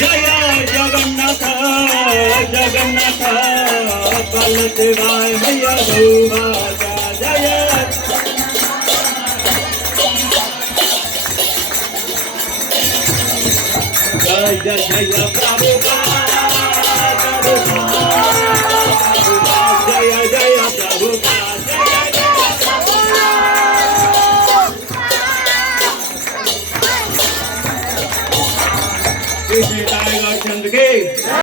जय जगन्नाथ जगन्नाथ बलदेवाय मैया गौमाता जय जय जय जय प्रभुपाद जय जय प्रभुपाद जय जय टाइगर चंद के